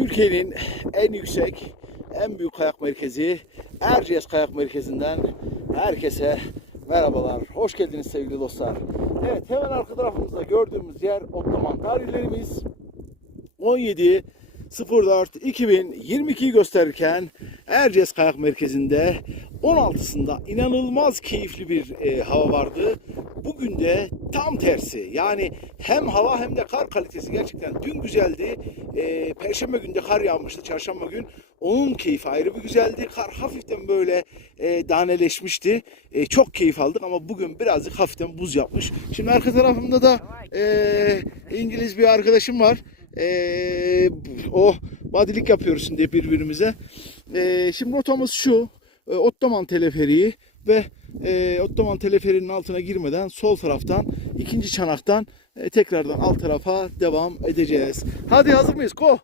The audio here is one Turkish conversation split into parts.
Türkiye'nin en yüksek, en büyük kayak merkezi Erciyes Kayak Merkezi'nden herkese merhabalar. Hoş geldiniz sevgili dostlar. Evet hemen arka tarafımızda gördüğümüz yer Ottoman tarihlerimiz 17 04 2022 gösterirken Erciyes Kayak Merkezi'nde 16'sında inanılmaz keyifli bir e, hava vardı. Bugün de tam tersi. Yani hem hava hem de kar kalitesi gerçekten dün güzeldi. E, Perşembe günde kar yağmıştı. Çarşamba gün onun keyfi ayrı bir güzeldi. Kar hafiften böyle e, daneleşmişti. E, çok keyif aldık ama bugün birazcık hafiften buz yapmış. Şimdi arka tarafımda da e, İngiliz bir arkadaşım var. Ee, o badilik yapıyoruz şimdi birbirimize. Ee, şimdi rotamız şu. E, Ottoman teleferiği ve e, Ottoman teleferinin altına girmeden sol taraftan ikinci çanaktan e, tekrardan alt tarafa devam edeceğiz. Hadi hazır mıyız? Go.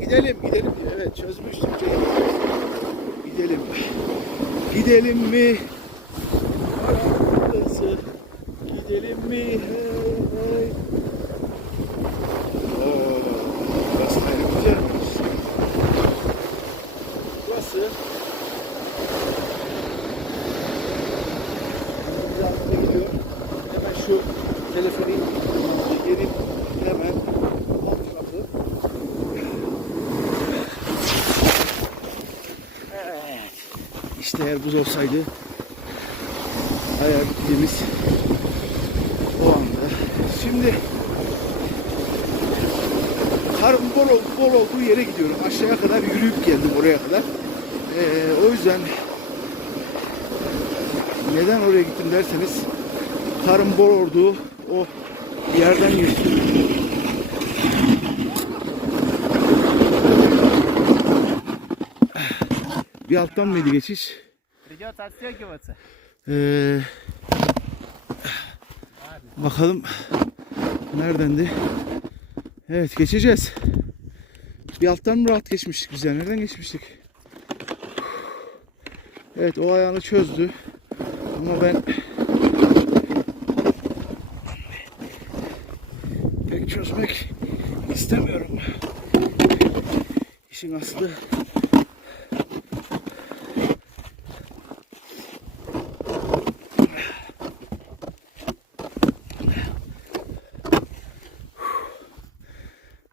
Gidelim gidelim. Evet çözmüş Türkçeyi. Gidelim. Gidelim mi? Gidelim mi? Hey, hey. Oo, burası da ne güzelmiş. Burası Güzel gidiyor. Hemen şu telefonun yerin hemen alt. İşte eğer buz olsaydı ayağı bittiğimiz o anda. Şimdi karın bol, ol- bol olduğu yere gidiyorum. Aşağıya kadar yürüyüp geldim oraya kadar. Ee, o yüzden neden oraya gittim derseniz karın bol olduğu o yerden yürüdüm. Bir alttan mıydı geçiş? Придется отстегиваться. Ee, bakalım neredendi? Evet geçeceğiz. Bir alttan mı rahat geçmiştik biz ya? Nereden geçmiştik? Evet o ayağını çözdü. Ama ben pek çözmek istemiyorum. İşin aslı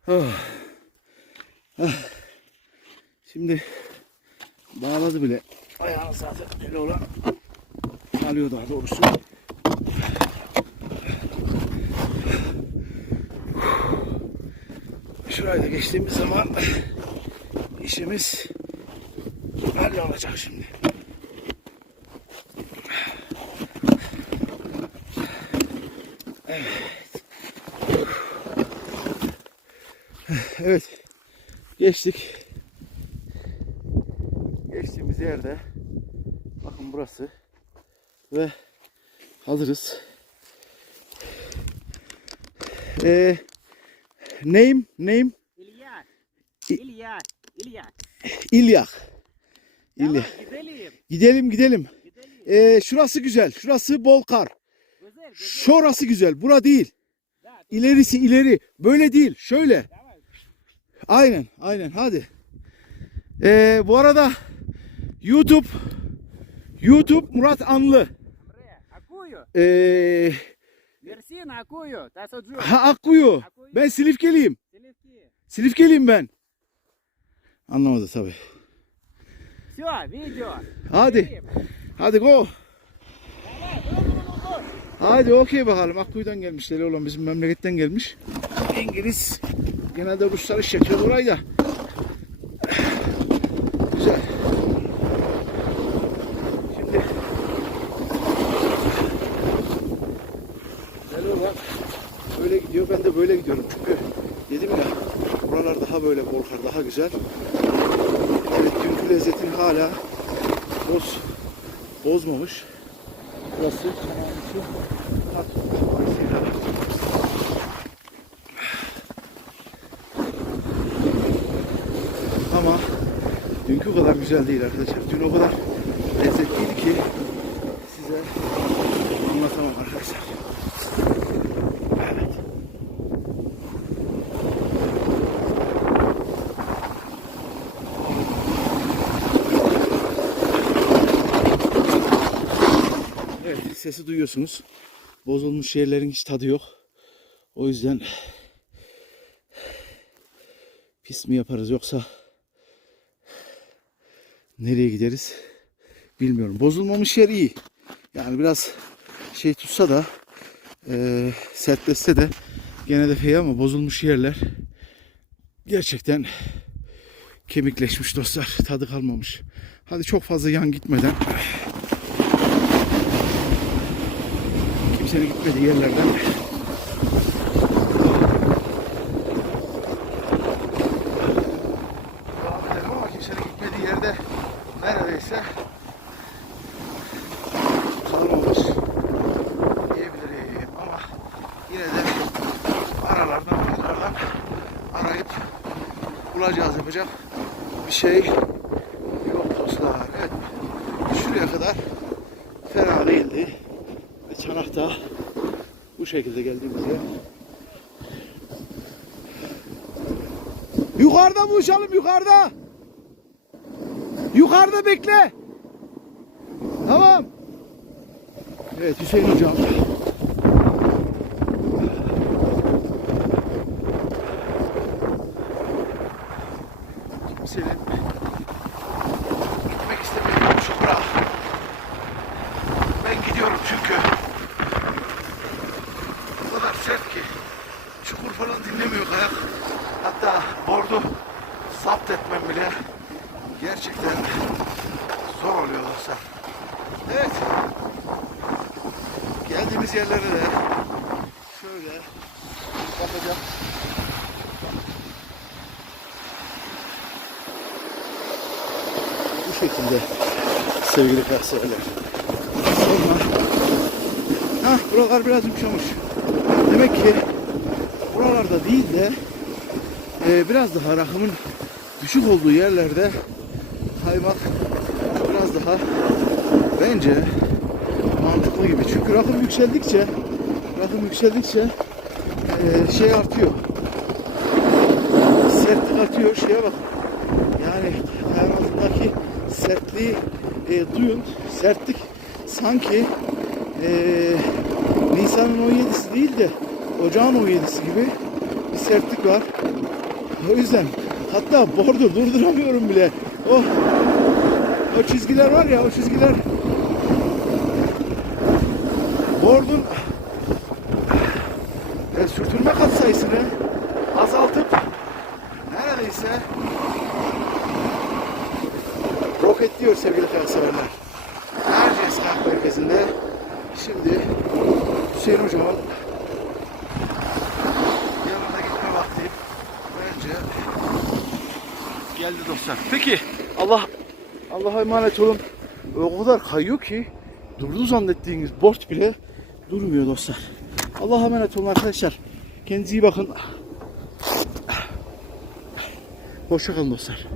Oh. Ah. Şimdi bağladı bile. Zaten öyle olan alıyor daha doğrusu. Şurayı da geçtiğimiz zaman işimiz hallolacak şimdi. Evet. Geçtik. Geçtiğimiz yerde burası. Ve hazırız. Ee, name, name? İlyas. İlyas. İlyas. İlyas. Gidelim. Gidelim, gidelim. Ee, şurası güzel. Şurası bol kar. Güzel, güzel. Şurası güzel. Bura değil. İlerisi ileri. Böyle değil. Şöyle. Aynen, aynen. Hadi. Ee, bu arada YouTube YouTube Murat Anlı. Ee, ha Akkuyu. Ben Silifkeliyim. Silifkeliyim ben. Anlamadı tabi. Hadi. Hadi go. Hadi okey bakalım. Akkuyu'dan gelmişler oğlum. Bizim memleketten gelmiş. İngiliz genelde kuşları şeker orayı da. De böyle gidiyorum. Çünkü dedim ya buralar daha böyle bol kar, daha güzel. Evet dünkü lezzetin hala boz, bozmamış. Burası. Ama dünkü kadar güzel değil arkadaşlar. Dün o kadar lezzetliydi ki size anlatamam arkadaşlar. Evet. Sesi duyuyorsunuz. Bozulmuş yerlerin hiç tadı yok. O yüzden pis mi yaparız yoksa nereye gideriz bilmiyorum. Bozulmamış yer iyi. Yani biraz şey tutsa da eee sertleşse de gene de fey ama bozulmuş yerler gerçekten kemikleşmiş dostlar. Tadı kalmamış. Hadi çok fazla yan gitmeden kimsenin gitmediği yerlerden. Yerde neredeyse kalmamış diyebilirim. Ama yine de aralardan aralardan arayıp bulacağız yapacak bir şey yok dostlar. Evet. Şuraya kadar fena değildi. Çanak'ta bu şekilde geldiğimiz yer. Yukarıda buluşalım yukarıda. Yukarıda bekle. Tamam. Evet Hüseyin hocam. Kimsenin gitmek istemiyorum çukura. Ben gidiyorum çünkü. O kadar sert ki. Çukur falan dinlemiyor kayak. Hatta bordu zapt etmem bile gerçekten zor oluyor dostlar. Evet. Geldiğimiz yerlere de şöyle bakacağım. Bu şekilde sevgili kasseverler. Sonra ha buralar biraz yumuşamış. Demek ki buralarda değil de e, biraz daha rakımın düşük olduğu yerlerde kaymak biraz daha bence mantıklı gibi. Çünkü rakım yükseldikçe rakım yükseldikçe e, şey artıyor. Sertlik artıyor. Şeye bak. Yani ayağın altındaki sertliği e, duyun. Sertlik sanki e, Nisan'ın 17'si değil de Ocağın 17'si gibi bir sertlik var. O yüzden hatta bordo durduramıyorum bile. O o çizgiler var ya o çizgiler bordun e, sürtünme katsayısını azaltıp neredeyse roketliyor sevgili kayakseverler. Erciyes Kayak Merkezi'nde şimdi Hüseyin Hocam'ın yanına gitme vakti bence geldi dostlar. Peki Allah Allah'a emanet olun. O kadar kayıyor ki durdu zannettiğiniz board bile durmuyor dostlar. Allah'a emanet olun arkadaşlar. Kendinize iyi bakın. Hoşçakalın dostlar.